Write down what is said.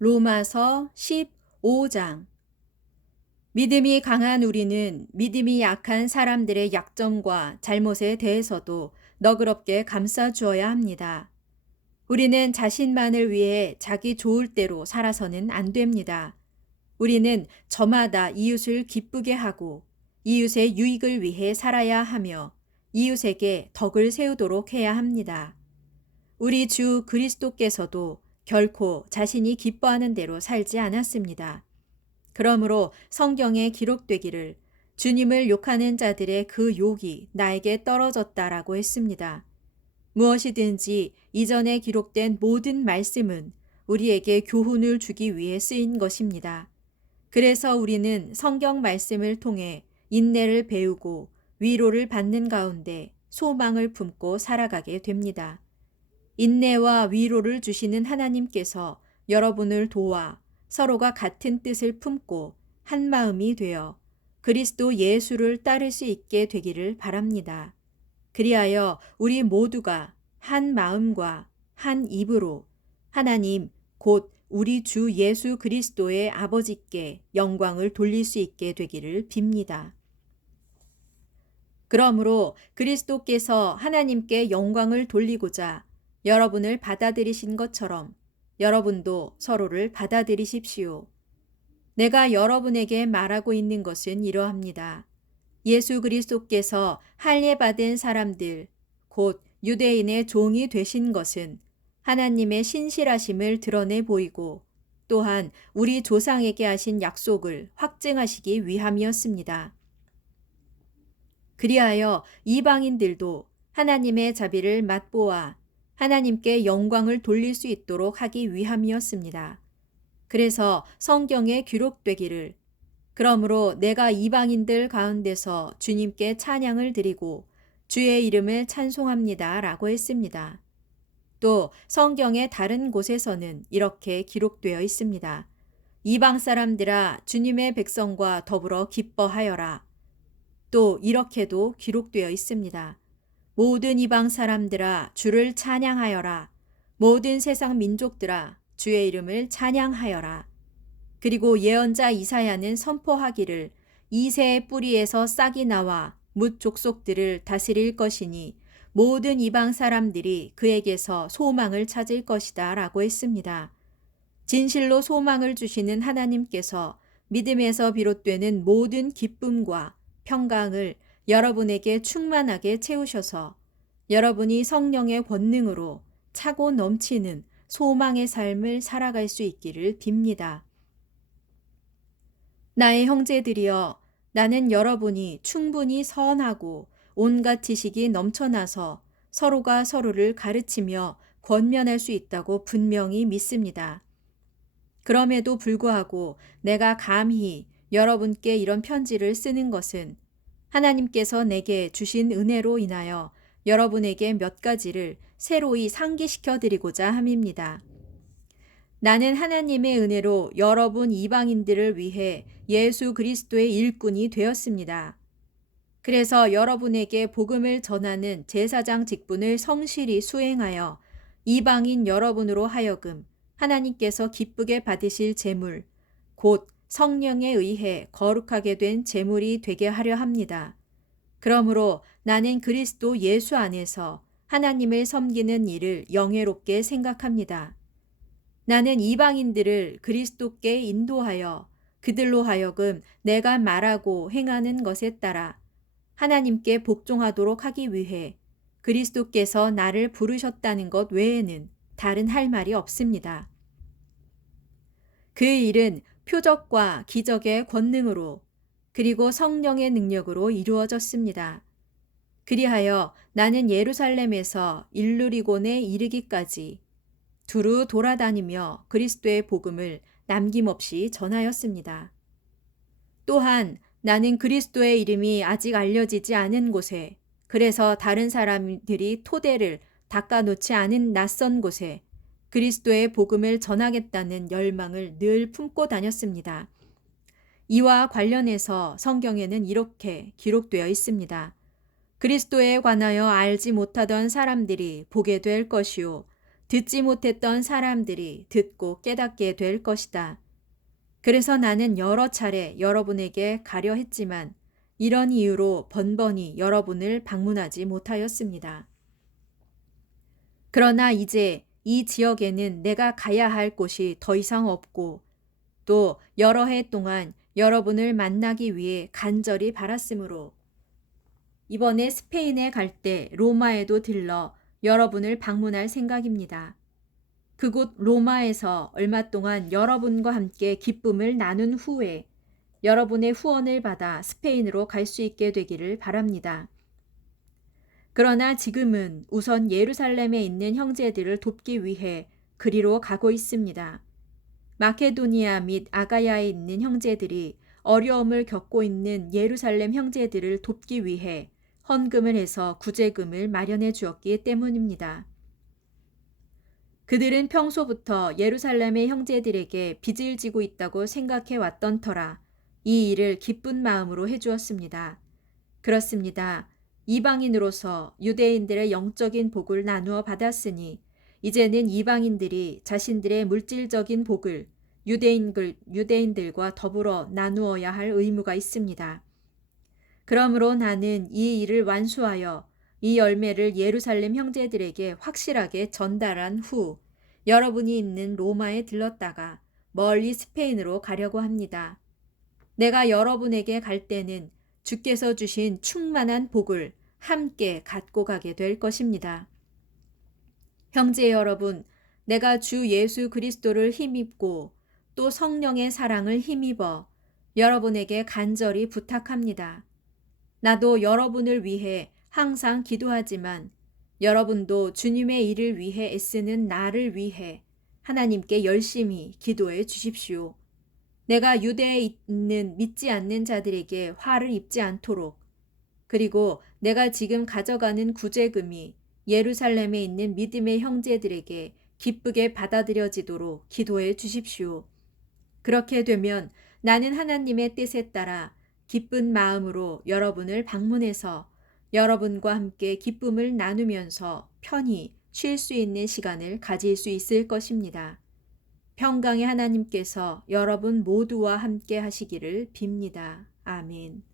로마서 15장. 믿음이 강한 우리는 믿음이 약한 사람들의 약점과 잘못에 대해서도 너그럽게 감싸 주어야 합니다. 우리는 자신만을 위해 자기 좋을 대로 살아서는 안 됩니다. 우리는 저마다 이웃을 기쁘게 하고 이웃의 유익을 위해 살아야 하며 이웃에게 덕을 세우도록 해야 합니다. 우리 주 그리스도께서도 결코 자신이 기뻐하는 대로 살지 않았습니다. 그러므로 성경에 기록되기를 주님을 욕하는 자들의 그 욕이 나에게 떨어졌다라고 했습니다. 무엇이든지 이전에 기록된 모든 말씀은 우리에게 교훈을 주기 위해 쓰인 것입니다. 그래서 우리는 성경 말씀을 통해 인내를 배우고 위로를 받는 가운데 소망을 품고 살아가게 됩니다. 인내와 위로를 주시는 하나님께서 여러분을 도와 서로가 같은 뜻을 품고 한 마음이 되어 그리스도 예수를 따를 수 있게 되기를 바랍니다. 그리하여 우리 모두가 한 마음과 한 입으로 하나님 곧 우리 주 예수 그리스도의 아버지께 영광을 돌릴 수 있게 되기를 빕니다. 그러므로 그리스도께서 하나님께 영광을 돌리고자 여러분을 받아들이신 것처럼 여러분도 서로를 받아들이십시오. 내가 여러분에게 말하고 있는 것은 이러합니다. 예수 그리스도께서 할례받은 사람들, 곧 유대인의 종이 되신 것은 하나님의 신실하심을 드러내 보이고 또한 우리 조상에게 하신 약속을 확증하시기 위함이었습니다. 그리하여 이방인들도 하나님의 자비를 맛보아 하나님께 영광을 돌릴 수 있도록 하기 위함이었습니다. 그래서 성경에 기록되기를 그러므로 내가 이방인들 가운데서 주님께 찬양을 드리고 주의 이름을 찬송합니다 라고 했습니다. 또 성경의 다른 곳에서는 이렇게 기록되어 있습니다. 이방 사람들아 주님의 백성과 더불어 기뻐하여라. 또 이렇게도 기록되어 있습니다. 모든 이방 사람들아 주를 찬양하여라. 모든 세상 민족들아 주의 이름을 찬양하여라. 그리고 예언자 이사야는 선포하기를 이새의 뿌리에서 싹이 나와 뭇 족속들을 다스릴 것이니 모든 이방 사람들이 그에게서 소망을 찾을 것이다 라고 했습니다. 진실로 소망을 주시는 하나님께서 믿음에서 비롯되는 모든 기쁨과 평강을 여러분에게 충만하게 채우셔서 여러분이 성령의 권능으로 차고 넘치는 소망의 삶을 살아갈 수 있기를 빕니다. 나의 형제들이여, 나는 여러분이 충분히 선하고 온갖 지식이 넘쳐나서 서로가 서로를 가르치며 권면할 수 있다고 분명히 믿습니다. 그럼에도 불구하고 내가 감히 여러분께 이런 편지를 쓰는 것은 하나님께서 내게 주신 은혜로 인하여 여러분에게 몇 가지를 새로이 상기시켜 드리고자 함입니다. 나는 하나님의 은혜로 여러분 이방인들을 위해 예수 그리스도의 일꾼이 되었습니다. 그래서 여러분에게 복음을 전하는 제사장 직분을 성실히 수행하여 이방인 여러분으로 하여금 하나님께서 기쁘게 받으실 제물, 곧 성령에 의해 거룩하게 된 제물이 되게 하려 합니다. 그러므로 나는 그리스도 예수 안에서 하나님을 섬기는 일을 영예롭게 생각합니다. 나는 이방인들을 그리스도께 인도하여 그들로 하여금 내가 말하고 행하는 것에 따라 하나님께 복종하도록 하기 위해 그리스도께서 나를 부르셨다는 것 외에는 다른 할 말이 없습니다. 그 일은 표적과 기적의 권능으로 그리고 성령의 능력으로 이루어졌습니다. 그리하여 나는 예루살렘에서 일루리곤에 이르기까지 두루 돌아다니며 그리스도의 복음을 남김없이 전하였습니다. 또한 나는 그리스도의 이름이 아직 알려지지 않은 곳에, 그래서 다른 사람들이 토대를 닦아놓지 않은 낯선 곳에 그리스도의 복음을 전하겠다는 열망을 늘 품고 다녔습니다. 이와 관련해서 성경에는 이렇게 기록되어 있습니다. 그리스도에 관하여 알지 못하던 사람들이 보게 될 것이요 듣지 못했던 사람들이 듣고 깨닫게 될 것이다. 그래서 나는 여러 차례 여러분에게 가려 했지만 이런 이유로 번번이 여러분을 방문하지 못하였습니다. 그러나 이제 이 지역에는 내가 가야 할 곳이 더 이상 없고 또 여러 해 동안 여러분을 만나기 위해 간절히 바랐으므로 이번에 스페인에 갈 때 로마에도 들러 여러분을 방문할 생각입니다. 그곳 로마에서 얼마 동안 여러분과 함께 기쁨을 나눈 후에 여러분의 후원을 받아 스페인으로 갈 수 있게 되기를 바랍니다. 그러나 지금은 우선 예루살렘에 있는 형제들을 돕기 위해 그리로 가고 있습니다. 마케도니아 및 아가야에 있는 형제들이 어려움을 겪고 있는 예루살렘 형제들을 돕기 위해 헌금을 해서 구제금을 마련해 주었기 때문입니다. 그들은 평소부터 예루살렘의 형제들에게 빚을 지고 있다고 생각해 왔던 터라 이 일을 기쁜 마음으로 해주었습니다. 그렇습니다. 이방인으로서 유대인들의 영적인 복을 나누어 받았으니 이제는 이방인들이 자신들의 물질적인 복을 유대인들과 더불어 나누어야 할 의무가 있습니다. 그러므로 나는 이 일을 완수하여 이 열매를 예루살렘 형제들에게 확실하게 전달한 후 여러분이 있는 로마에 들렀다가 멀리 스페인으로 가려고 합니다. 내가 여러분에게 갈 때는 주께서 주신 충만한 복을 함께 갖고 가게 될 것입니다. 형제 여러분, 내가 주 예수 그리스도를 힘입고 또 성령의 사랑을 힘입어 여러분에게 간절히 부탁합니다. 나도 여러분을 위해 항상 기도하지만 여러분도 주님의 일을 위해 애쓰는 나를 위해 하나님께 열심히 기도해 주십시오. 내가 유대에 있는 믿지 않는 자들에게 화를 입지 않도록 그리고 내가 지금 가져가는 구제금이 예루살렘에 있는 믿음의 형제들에게 기쁘게 받아들여지도록 기도해 주십시오. 그렇게 되면 나는 하나님의 뜻에 따라 기쁜 마음으로 여러분을 방문해서 여러분과 함께 기쁨을 나누면서 편히 쉴 수 있는 시간을 가질 수 있을 것입니다. 평강의 하나님께서 여러분 모두와 함께 하시기를 빕니다. 아멘.